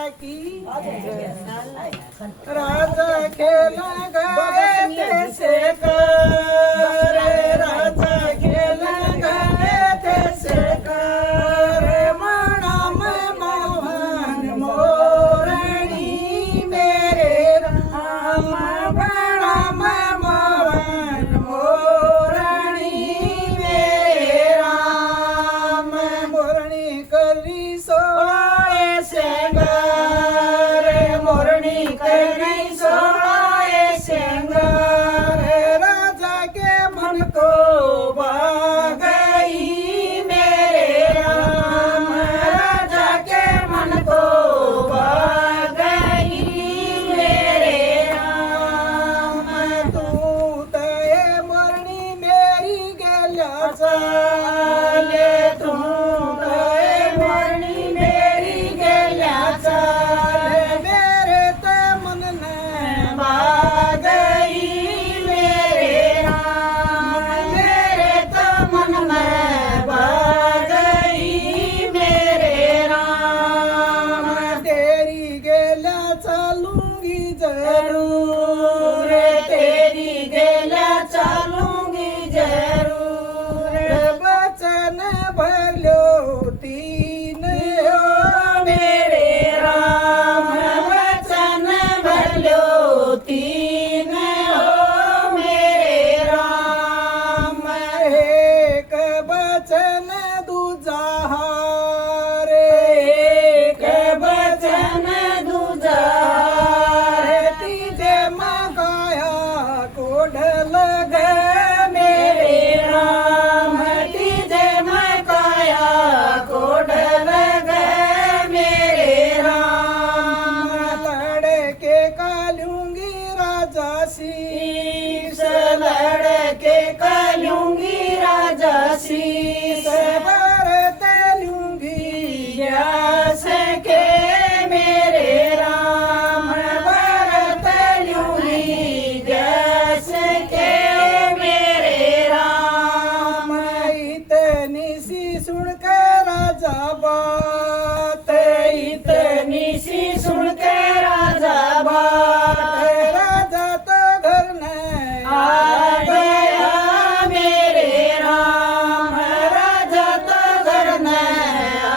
की राजा खेल गए थे शेखर, राजा खेल गए थे शेखर, मणम मोहन मोरणी मेरे राम, मणम मोहन मोरणी मेरे राम, मोरणी करी सोए शेंगार, मोरणी करी सोए शेंगार, राजा के मन को भा गई मेरे राम, राजा के मन को भा गई मेरे राम, तू तय मोरणी मेरी गेल्या चाले, तू तय मोरणी मेरी गेल्या चाले, मेरे ते मन ने भा गई मेरे राम, मेरे ते मन में भा गई मेरे राम, तेरी गेल्या चालूंगी जरूर, तेरी गेल्या चालूंगी जरूर, वचन भलो तीन हो मेरे राम, वचन भलो तीन हो मेरे राम, एक वचन दूजा हार, एक वचन दूजा हार, तिजे मगाया कोढल ग मेरे राम, तिजे मगाया कोढल ग मेरे राम, लड़के का लूंगी राजा शीस, लड़के का लूंगी राजा शीस, भरत लूंगी व्यास के मेरे राम, भरत लूंगी व्यास के मेरे राम, इतनी सी सुनकर राजा बात, इतनी सी सुनकर राजा बात, राजा तो घर में आ गया मेरे राम, राजा तो घर में आ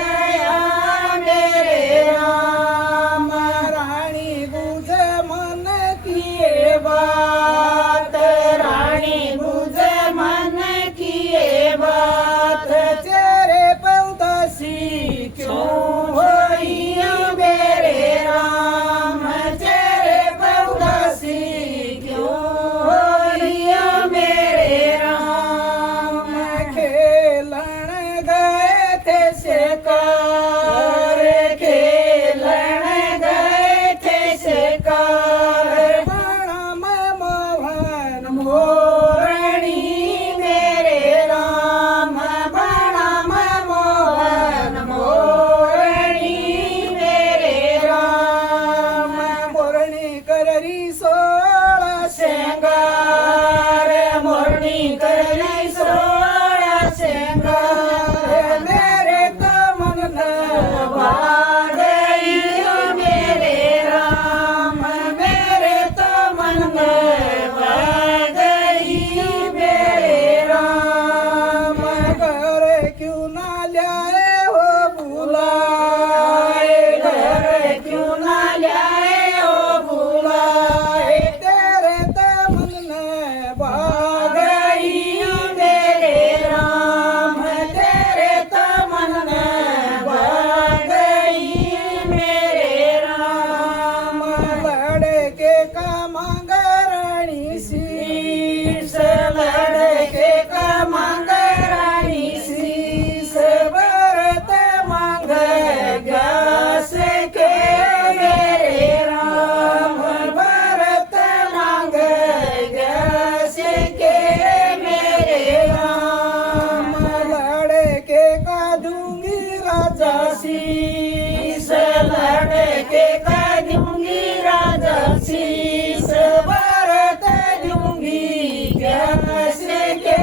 गया मेरे राम, रानी बुझ मन किए बात, रानी बुझ मन किए बात, तेरे पौदासी क्यों होई मेरे राम, तेरे पौदासी क्यों होई मेरे राम, खेलन गए थे शेखर, खेलन गए थे शेखर, मणम मोहन मोरणी मेरे राम, मणम मोहन मोरणी मेरे राम, मोरणी कररी सोळा शेंगार, मोरणी कररी सोळा शेंगार, मेरे तो मन न भा गई मेरे राम, मेरे तो मन न भा गई मेरे राम, घर क्यों ना लाए हो बुलाए, घर क्यों ना लाए हो बुलाए, तेरे तो मन में भा गई मेरे राम, तेरे तो मन में भा गई मेरे राम, लड़के का मांग रानी शीस, लड़के का मांग रानी शीस, भरत मांग व्यास के मेरे राम, भरत मांग व्यास के मेरे राम, लड़के का दूंगी राजा शीस, लड़के का दूंगी राजा शीस, भरत दूंगी व्यास के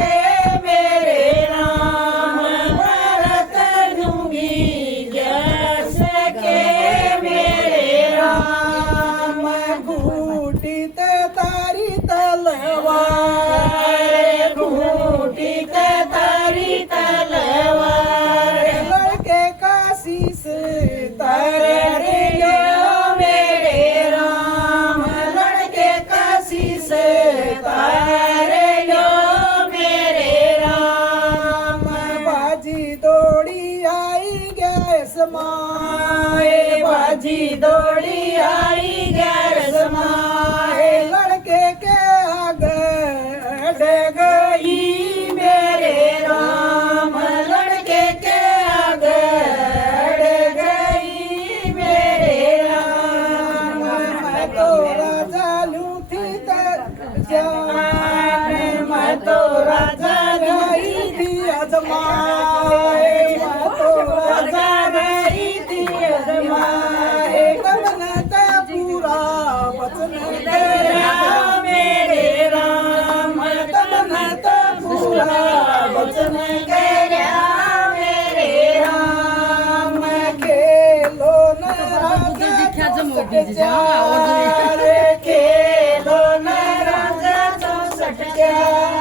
मेरे राम, भरत दूंगी व्यास के जी दौड़ी आई गैर समाए लड़के के आगे अड़ गई मेरे राम लड़के के आगे अड़ गई मेरे राम मैं तो राजा लूं थी जान मैं तो राजा गई थी अजमाए मैं तो राजा गई थी अजमाए कवन ते पूरा वचन तेरा मेरे राम कवन ते पूरा वचन तेरा मेरे राम खेलो न राजा खेलो न राजा 64